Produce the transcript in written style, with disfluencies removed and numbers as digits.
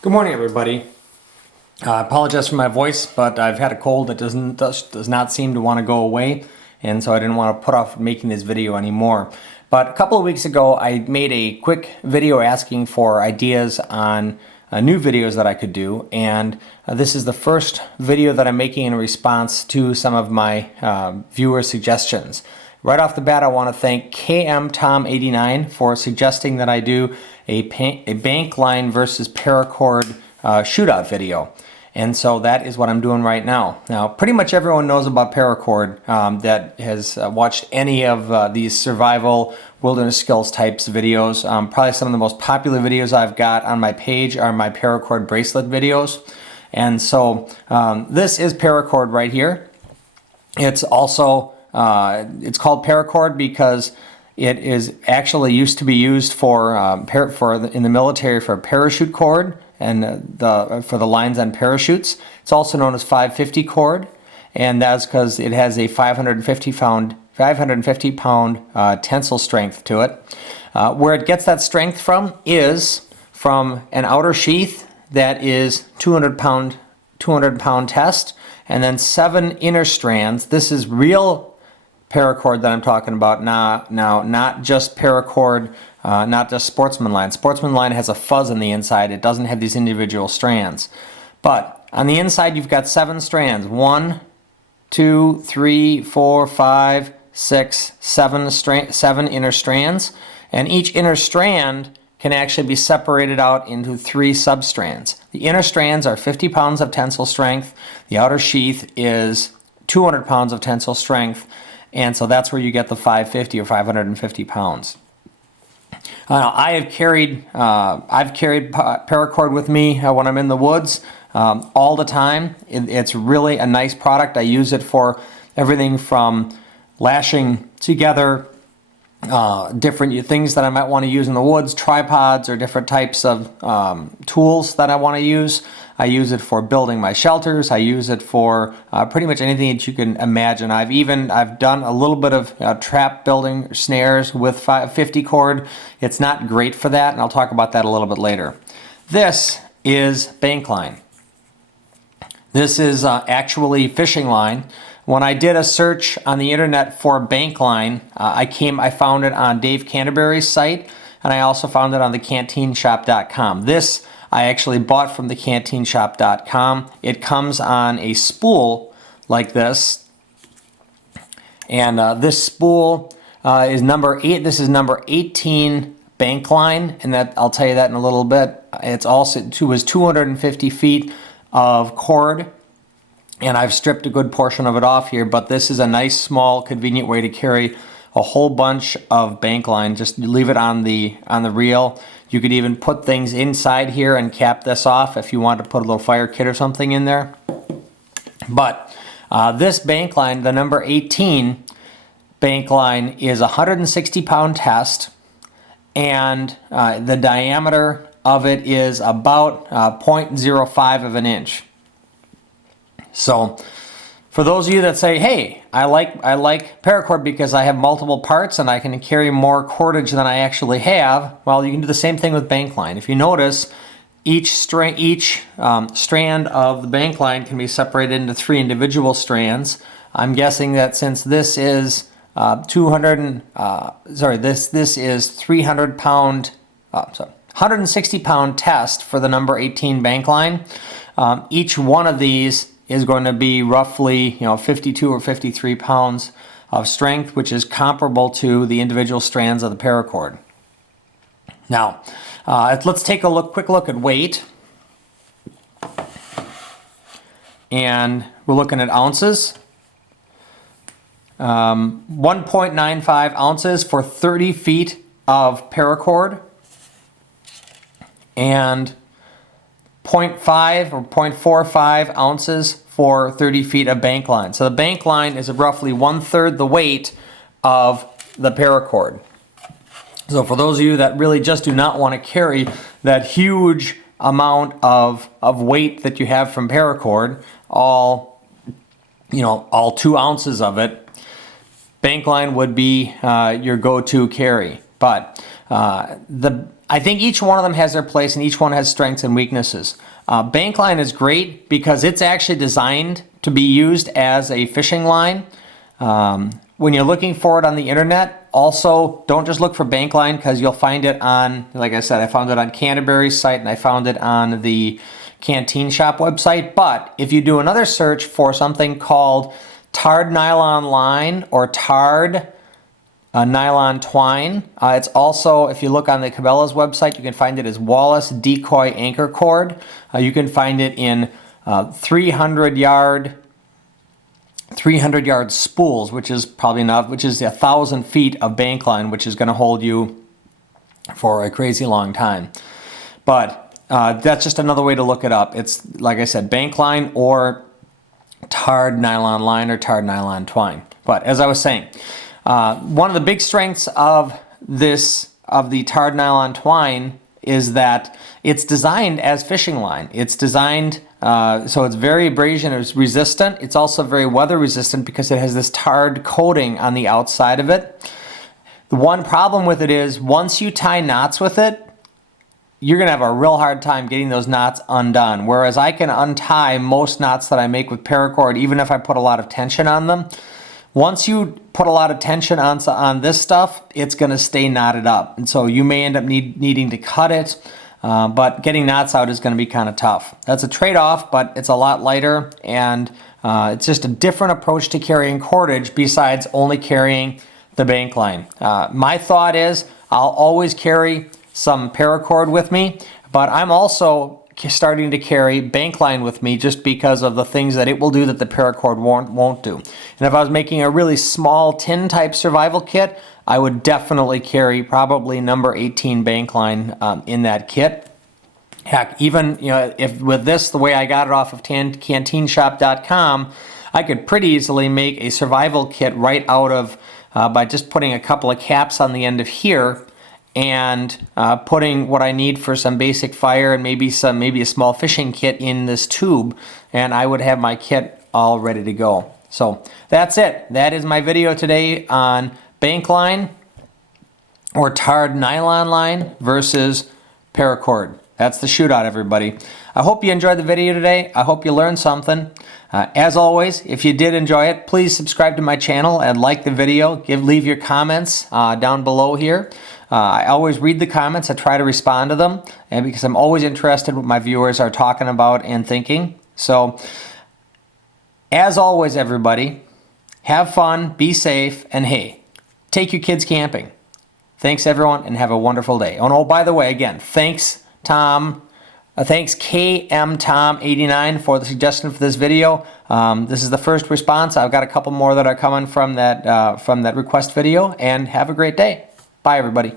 Good morning, everybody. I apologize for my voice, but I've had a cold that does not seem to want to go away, and so I didn't want to put off making this video anymore. But a couple of weeks ago, I made a quick video asking for ideas on new videos that I could do, and this is the first video that I'm making in response to some of my viewer suggestions. Right off the bat, I want to thank KMTom89 for suggesting that I do a bank line versus paracord shootout video. And so that is what I'm doing right now. Now, pretty much everyone knows about paracord that has watched any of these survival wilderness skills types videos. Probably some of the most popular videos I've got on my page are my paracord bracelet videos. And so this is paracord right here. It's also it's called paracord because it is actually used to be used for in the military for parachute cord and for the lines on parachutes. It's also known as 550 cord, and that's because it has a 550 pound tensile strength to it. Where it gets that strength from is from an outer sheath that is 200 pound test, and then 7 inner strands. This is real paracord that I'm talking about now, not just paracord, not just sportsman line. Sportsman line has a fuzz on the inside. It doesn't have these individual strands. But on the inside, you've got 7 strands. 1, 2, 3, 4, 5, 6, 7 inner strands. And each inner strand can actually be separated out into 3 substrands. The inner strands are 50 pounds of tensile strength. The outer sheath is 200 pounds of tensile strength. And so that's where you get the 550 or 550 pounds. I've carried paracord with me when I'm in the woods all the time. It's really a nice product. I use it for everything from lashing together different things that I might want to use in the woods, tripods or different types of tools that I want to use. I use it for building my shelters. I use it for pretty much anything that you can imagine. I've done a little bit of trap building snares with 550 cord. It's not great for that, and I'll talk about that a little bit later. This is bank line. This is actually fishing line. When I did a search on the internet for bank line, I found it on Dave Canterbury's site, and I also found it on the canteenshop.com. This I actually bought from the canteenshop.com. It comes on a spool like this, and this spool is number 8. This is number 18 bank line, and that I'll tell you that in a little bit. It was 250 feet of cord. And I've stripped a good portion of it off here, but this is a nice, small, convenient way to carry a whole bunch of bank line. Just leave it on the reel. You could even put things inside here and cap this off if you want to put a little fire kit or something in there. But this bank line, the number 18 bank line, is a 160 pound test, and the diameter of it is about 0.05 of an inch. So, for those of you that say, hey, I like paracord because I have multiple parts and I can carry more cordage than I actually have, well, you can do the same thing with bank line. If you notice, each strand of the bank line can be separated into 3 individual strands. I'm guessing that since this is 160 pound test for the number 18 bank line, each one of these is going to be roughly 52 or 53 pounds of strength, which is comparable to the individual strands of the paracord. Now, let's take a quick look at weight. And we're looking at ounces. 1.95 ounces for 30 feet of paracord, and 0.5 or 0.45 ounces for 30 feet of bank line. So the bank line is roughly 1/3 the weight of the paracord. So for those of you that really just do not want to carry that huge amount of weight that you have from paracord, all 2 ounces of it, bank line would be your go-to carry. But I think each one of them has their place and each one has strengths and weaknesses. Bank line is great because it's actually designed to be used as a fishing line. When you're looking for it on the internet, also don't just look for bank line because you'll find it on, like I said, I found it on Canterbury's site and I found it on the Canteen Shop website. But if you do another search for something called tarred nylon line or tarred nylon twine, it's also, if you look on the Cabela's website, you can find it as Wallace decoy anchor cord. You can find it in 300 yard spools, which is probably enough, which is 1,000 feet of bank line, which is going to hold you for a crazy long time. But that's just another way to look it up. It's, like I said, bank line or tarred nylon line or tarred nylon twine. But as I was saying, one of the big strengths of the tarred nylon twine is that it's designed as fishing line. It's designed so it's very abrasion resistant. It's also very weather resistant because it has this tarred coating on the outside of it. The one problem with it is once you tie knots with it, you're going to have a real hard time getting those knots undone. Whereas I can untie most knots that I make with paracord even if I put a lot of tension on them. Once you put a lot of tension on this stuff, it's going to stay knotted up. And so you may end up needing to cut it, but getting knots out is going to be kind of tough. That's a trade-off, but it's a lot lighter, and it's just a different approach to carrying cordage besides only carrying the bank line. My thought is I'll always carry some paracord with me, but I'm also starting to carry bank line with me just because of the things that it will do that the paracord won't do. And if I was making a really small tin type survival kit, I would definitely carry probably number 18 bank line in that kit. Heck, even if with this, the way I got it off of canteenshop.com, I could pretty easily make a survival kit right out of by just putting a couple of caps on the end of here and putting what I need for some basic fire and maybe a small fishing kit in this tube, and I would have my kit all ready to go. So that's it. That is my video today on bank line or tarred nylon line versus paracord. That's the Shootout, everybody. I hope you enjoyed the video today. I hope you learned something. As always, if you did enjoy it, please subscribe to my channel and like the video. Leave your comments down below here. I always read the comments. I try to respond to them, and because I'm always interested in what my viewers are talking about and thinking. So, as always, everybody, have fun, be safe, and hey, take your kids camping. Thanks, everyone, and have a wonderful day. Oh, and by the way, again, thanks, Tom. Thanks KM Tom89 for the suggestion for this video. This is the first response. I've got a couple more that are coming from that request video, and have a great day. Bye, everybody.